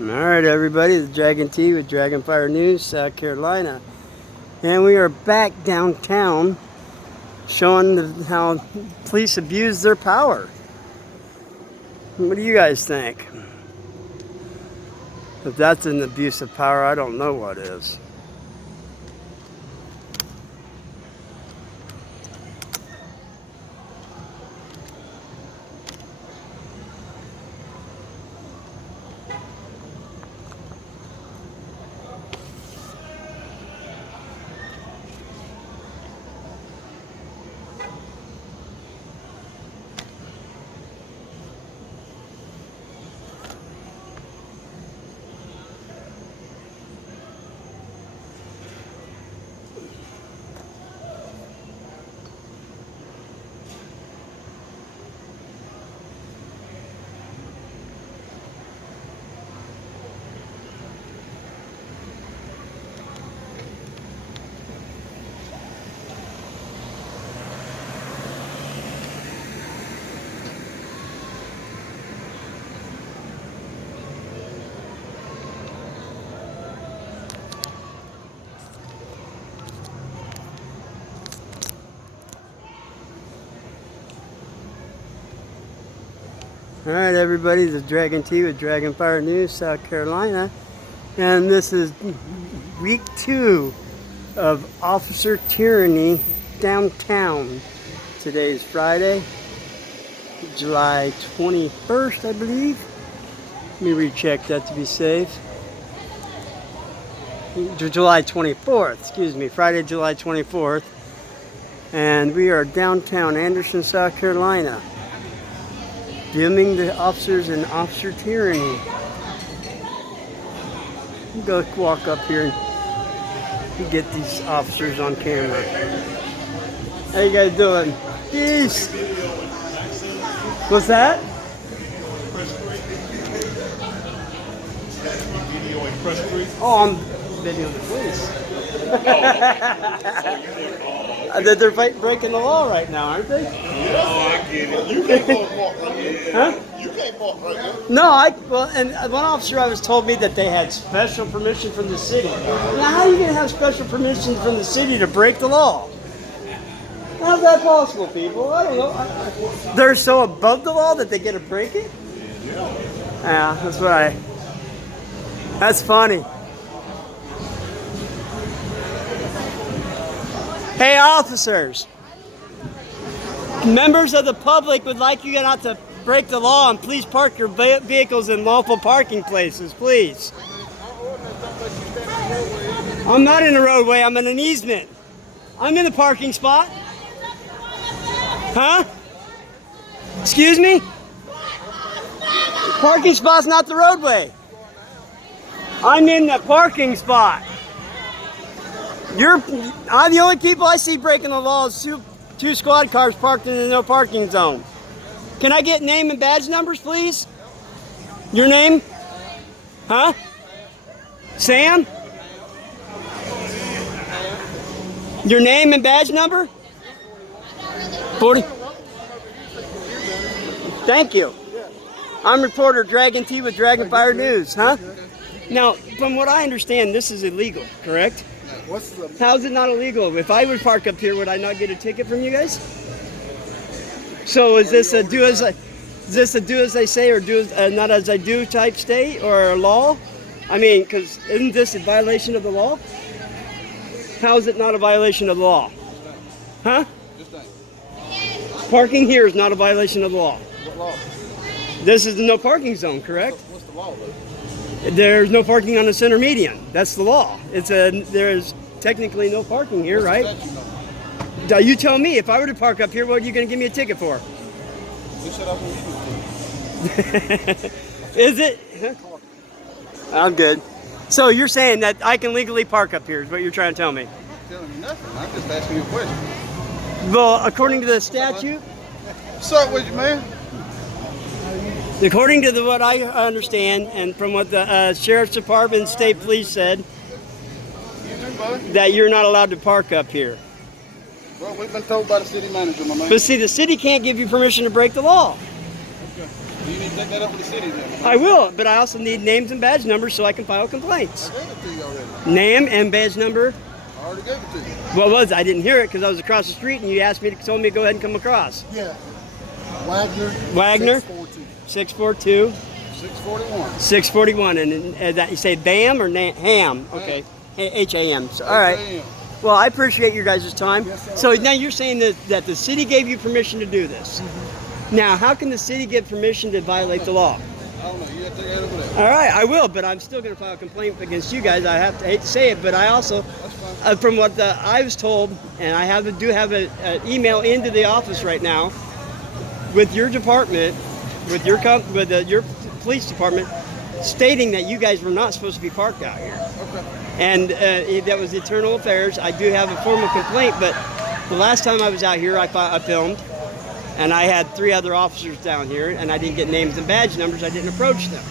Alright everybody, the Dragon T with Dragonfire News, South Carolina. And we are back downtown showing how police abuse their power. What do you guys think? If that's an abuse of power, I don't know what is. Alright everybody, this is Dragon T with Dragonfire News, South Carolina. And this is week 2 of officer tyranny downtown. Today is Friday, July 21st, I believe. Let me recheck that to be safe. July 24th, excuse me, Friday, July 24th. And we are downtown Anderson, South Carolina. Dimming the officers and officer tyranny. Go walk up here and get these officers on camera. How you guys doing? Peace. What's that? Oh, I'm videoing the police. That they're breaking the law right now, aren't they? Oh, I get it. You can't go walk right there. Huh? You can't walk right there. No, and one officer was told me that they had special permission from the city. Now, how are you going to have special permission from the city to break the law? How's that possible, people? I don't know. They're so above the law that they get to break it? Yeah, that's funny. Hey officers, members of the public would like you not to break the law and please park your vehicles in lawful parking places, please. I'm not in the roadway, I'm in an easement. I'm in the parking spot. Huh? Excuse me? Parking spot's not the roadway. I'm in the parking spot. I'm the only people I see breaking the law is two squad cars parked in the no parking zone. Can I get name and badge numbers, please? Your name? Huh? Sam? Your name and badge number? 40. Thank you. I'm reporter Dragon T with Dragonfire News, huh? Now, from what I understand, this is illegal, correct? How is it not illegal? If I would park up here, would I not get a ticket from you guys? So is this a do as I say or do not as I do type state or a law? I mean, because isn't this a violation of the law? How is it not a violation of the law? Huh? Parking here is not a violation of the law. What law? This is the no parking zone, correct? What's the law, though? There's no parking on the center median. That's the law. There's technically no parking here, right? Now you tell me, if I were to park up here, what are you going to give me a ticket for? You said I won't. Is it? I'm good. So you're saying that I can legally park up here is what you're trying to tell me? I'm not telling you nothing. I'm just asking you a question. Well, according to the statute? What's up with you, man? According to what I understand, and from what the Sheriff's Department and State Police said, that you're not allowed to park up here. Well, we've been told by the city manager, my man. But see, the city can't give you permission to break the law. Okay. You need to take that up with the city then. I will, but I also need names and badge numbers so I can file complaints. I gave it to you already. Name and badge number. I already gave it to you. What was it? I didn't hear it because I was across the street and you asked me to told me to go ahead and come across. Yeah. Wagner. Wagner. 642. 642 641. 641, and that you say BAM or Ham? Okay, HAM. So, all right. HAM. Well, I appreciate your guys' time. Yes, sir. So now you're saying that the city gave you permission to do this. Now, how can the city give permission to violate the law? I don't know. You have to take that up with that. All right, I will, but I'm still going to file a complaint against you guys. I hate to say it, but I also, That's fine. from what I was told, and I do have an email into the office right now with your department, with your police department, stating that you guys were not supposed to be parked out here. Okay. And that was Internal Affairs. I do have a formal complaint, but the last time I was out here, I filmed, and I had 3 other officers down here, and I didn't get names and badge numbers. I didn't approach them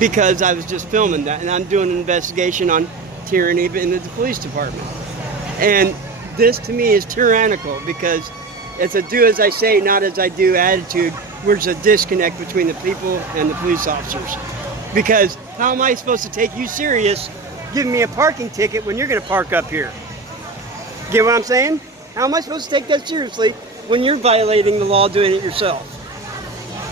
because I was just filming that, and I'm doing an investigation on tyranny in the police department. And this, to me, is tyrannical because it's a do as I say, not as I do attitude, where there's a disconnect between the people and the police officers. Because how am I supposed to take you serious giving me a parking ticket when you're going to park up here? Get what I'm saying? How am I supposed to take that seriously when you're violating the law doing it yourself?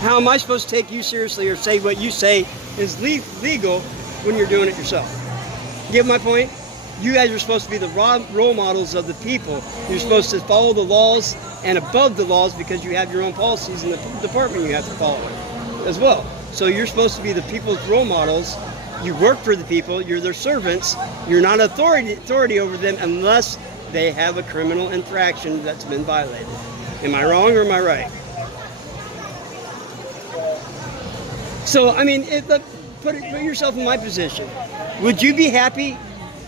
How am I supposed to take you seriously or say what you say is legal when you're doing it yourself? Get my point? You guys are supposed to be the role models of the people. You're supposed to follow the laws and above the laws because you have your own policies in the department you have to follow as well. So you're supposed to be the people's role models. You work for the people. You're their servants. You're not authority over them unless they have a criminal infraction that's been violated. Am I wrong or am I right? So, I mean, put yourself in my position. Would you be happy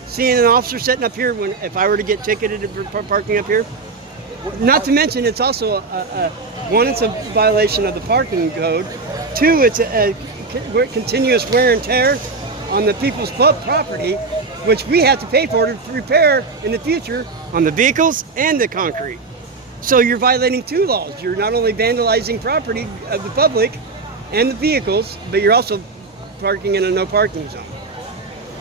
seeing an officer sitting up here if I were to get ticketed for parking up here? Not to mention, it's also one, it's a violation of the parking code. 2, it's a continuous wear and tear on the people's property, which we have to pay for to repair in the future on the vehicles and the concrete. So you're violating 2 laws. You're not only vandalizing property of the public and the vehicles, but you're also parking in a no parking zone.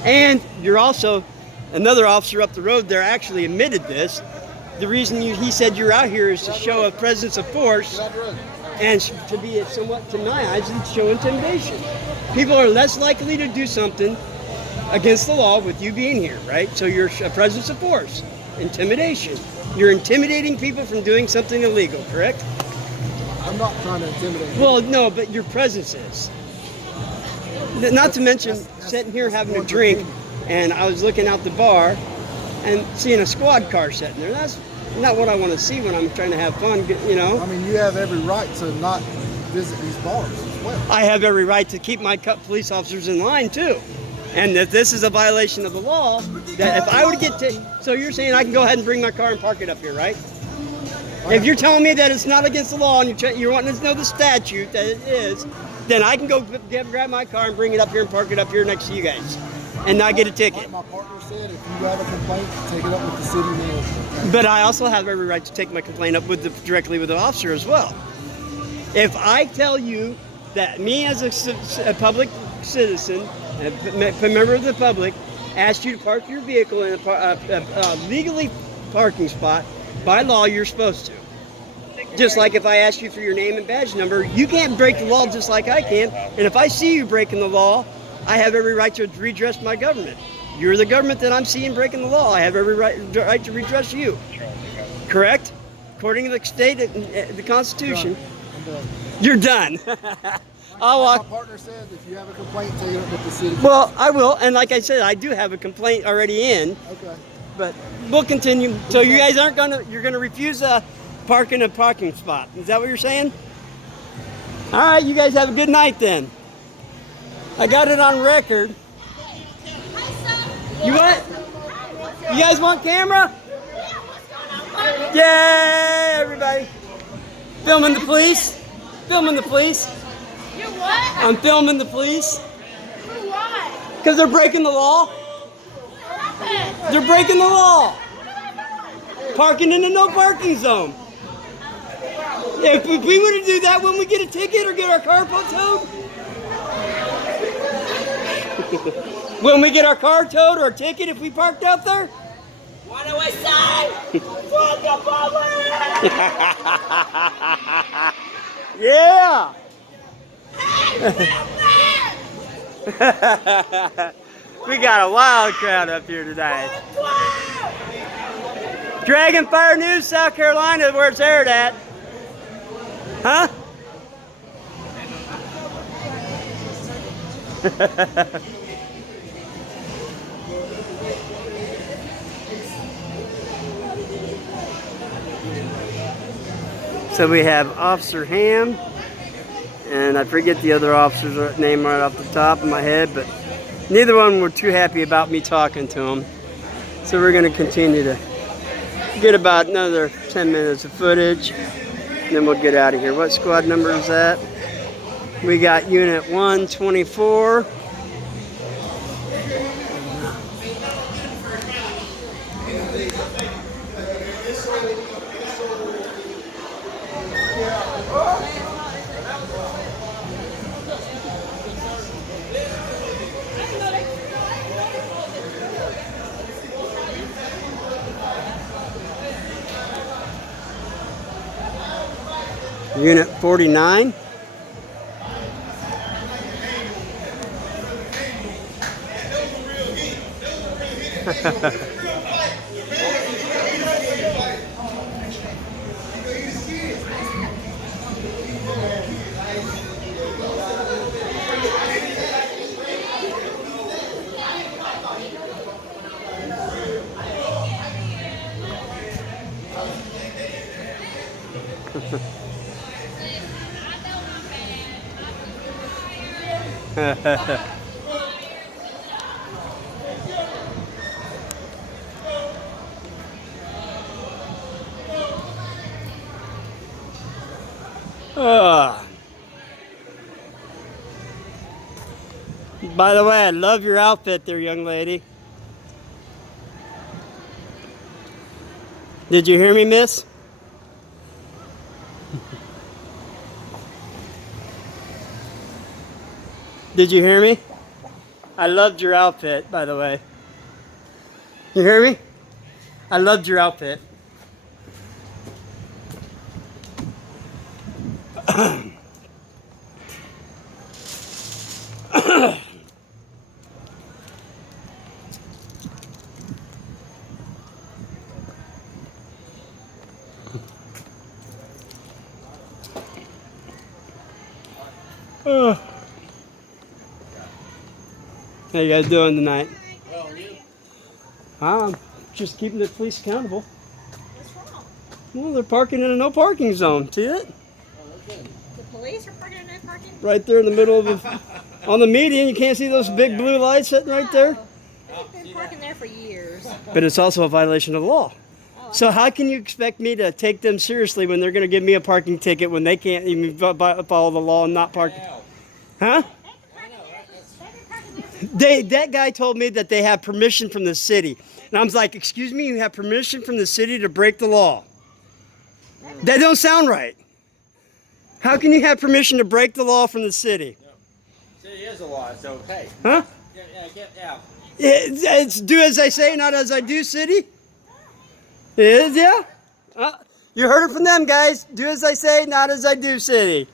And you're also, another officer up the road there actually admitted this. The reason he said you're out here is to show a presence of force and to be somewhat, to my eyes, and show intimidation. People are less likely to do something against the law with you being here, right? So you're a presence of force, intimidation. You're intimidating people from doing something illegal, correct? I'm not trying to intimidate. Well, no, but your presence is. Not to mention sitting here having a drink, and I was looking out the bar and seeing a squad car sitting there. That's not what I want to see when I'm trying to have fun, you know? I mean, you have every right to not visit these bars as well. I have every right to keep my police officers in line, too. And if this is a violation of the law, that if I were to so you're saying I can go ahead and bring my car and park it up here, right? If you're telling me that it's not against the law and you're wanting to know the statute that it is, then I can go grab my car and bring it up here and park it up here next to you guys and not get a ticket. Like my partner said, if you have a complaint, take it up with the city manager. But I also have every right to take my complaint up directly with the officer as well. If I tell you that me as a public citizen, a member of the public, asked you to park your vehicle in a legally parking spot, by law you're supposed to. Just like if I ask you for your name and badge number, you can't break the law just like I can. And if I see you breaking the law, I have every right to redress my government. You're the government that I'm seeing breaking the law. I have every right to redress you. Correct? According to the state, the Constitution. You're done. I'll walk. My partner said if you have a complaint, take it up with the city. Well, I will. And like I said, I do have a complaint already in. Okay. But we'll continue. So you guys you're gonna refuse to park in a parking spot. Is that what you're saying? All right, you guys have a good night then. I got it on record. You what? You guys want camera? Yay, everybody. Filming the police. Filming the police. You what? I'm filming the police. For what? Because they're breaking the law. What happened? They're breaking the law. Parking in a no parking zone. If we were to do that, wouldn't we get a ticket or get our car towed? When we get our car towed or a ticket if we parked out there? What do we say? Fuck the police! Yeah! We got a wild crowd up here tonight. Dragon Fire News, South Carolina, where it's aired at. Huh? So we have Officer Ham, and I forget the other officer's name right off the top of my head, but neither one were too happy about me talking to them. So we're going to continue to get about another 10 minutes of footage, and then we'll get out of here. What squad number is that? We got Unit 124. Unit 49. By the way, I love your outfit there, young lady. Did you hear me, miss? Did you hear me? I loved your outfit, by the way. You hear me? I loved your outfit. How you guys doing tonight? Well, you? I'm just keeping the police accountable. What's wrong? Well, they're parking in a no parking zone. See it? The police are parking in no parking? Right there in the middle of the, on the median. You can't see those big blue lights sitting right there? They've been parking there for years. But it's also a violation of the law. So how can you expect me to take them seriously when they're going to give me a parking ticket when they can't even follow the law and not park? Huh? That guy told me that they have permission from the city. And I was like, excuse me, you have permission from the city to break the law? That don't sound right. How can you have permission to break the law from the city? City is a law, it's okay. Huh? Yeah. It's do as I say, not as I do, city? It is, yeah? You heard it from them, guys. Do as I say, not as I do, city.